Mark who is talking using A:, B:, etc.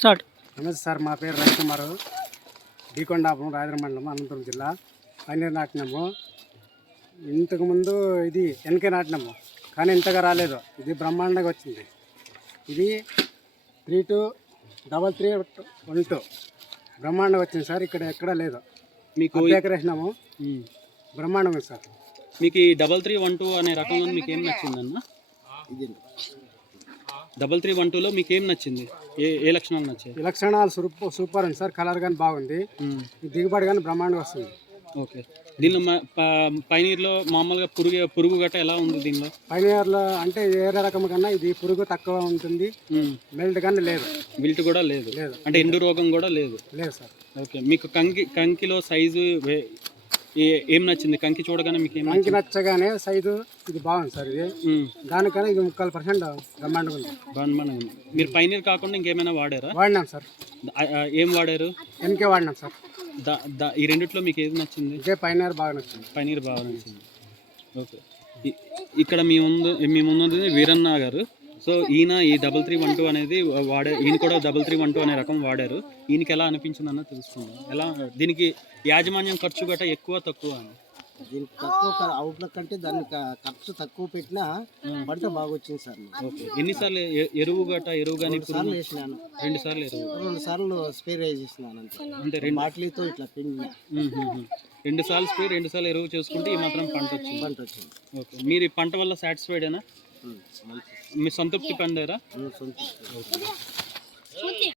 A: Start.
B: నమస్తే sir మా పేరు రవికుమార్. బీకొండాపురం రాయదుర్గం మండలం అనంతపురం జిల్లా. పన్నీర్ నాటినాము. ఇంతకుముందు ఇది వెనకే నాటినాము. కానీ ఇంతగా రాలేదు. ఇది బ్రహ్మాండంగా వచ్చింది. ఇది three two double three one two. బ్రహ్మాండంగా వచ్చింది సార్ ఇక్కడ ఎక్కడ లేదు.
C: మీకు
B: అర్ధ ఎకర వేసినాము
C: ఉమ్.
B: బ్రహ్మాండంగా ఉంది సార్.
C: మీకు ఈ డబల్ త్రీ వన్ టూ అనే రకంలో మీకు ఏం నచ్చిందన్న? డబల్ త్రీ వన్ టూలో మీకు ఏం నచ్చింది? ఏ ఏ లక్షణాలు నచ్చాయి?
B: లక్షణాలు సూపర్ సూపర్ ఉంది సార్. కలర్ కానీ బాగుంది. దిగుబడి కానీ బ్రహ్మాండంగా వస్తుంది.
C: ఓకే. దీనిలో పైనీర్లో మామూలుగా పురుగు పురుగు గట్ట ఎలా ఉంది దీనిలో?
B: పైనీర్లో అంటే వేరే రకం కన్నా ఇది పురుగు తక్కువ ఉంటుంది. మెల్ట్ కానీ లేదు.
C: విల్ట్ కూడా లేదు.
B: లేదు.
C: అంటే ఎండు రోగం కూడా లేదు.
B: లేదు సార్.
C: ఓకే. మీకు కంకి కంకిలో సైజు ఏ- నచ్చింది? కంకి చూడగానే మీకు ఏం
B: మనకి నచ్చగానే సైజు ఇది బాగుంది సార్ ఇది. దానికన్నా ఇది ముక్కలు పర్సెంట్ బ్రహ్మాండంగా ఉంది.
C: బ్రహ్మాండంగా ఉంది. మీరు పైనీర్ కాకుండా ఇంకేమైనా వాడారా?
B: వాడినాం సార్.
C: ఏం వాడారు?
B: వెనకే వాడినాం సార్.
C: ఈ రెండిట్లో మీకు ఏది నచ్చింది?
B: ఇదే పైన బాగా నచ్చింది.
C: పనీర్ బాగా నచ్చింది. ఓకే. ఇక్కడ మీ ముందు మీ ముందు వీరన్న గారు. సో ఈయన ఈ డబల్ త్రీ వన్ టూ అనేది వాడే ఈయన కూడా డబల్ త్రీ వన్ టూ అనే రకం వాడారు. ఈయనకి ఎలా అనిపించింది అన్న తెలుసుకుందాం. ఎలా దీనికి యాజమాన్యం ఖర్చు గట్రా ఎక్కువ తక్కువ అని?
D: దీనికి తక్కువ అవుట్ల కంటే దాన్ని క- ఖర్చు తక్కువ పెట్టినా పంట బాగా వచ్చింది సార్
C: ఎన్నిసార్లు ఎరువు గట్రా ఎరువు కానీ
D: రెండు సార్లు వేసినాను.
C: రెండు సార్లు ఎరువు.
D: రెండు సార్లు స్ప్రే అంతే.
C: అంటే రెండు
D: బాటిలీతో ఇట్లా
C: మ్మ్. రెండు సార్లు స్ప్రే రెండు సార్లు ఎరువు చేసుకుంటే ఈ మాత్రం పంట వచ్చింది.
D: పంట వచ్చింది.
C: ఓకే. మీరు ఈ పంట వల్ల సాటిస్ఫైడేనా
D: ఉమ్, మంచి
C: మీ సంతృప్తి పొందారా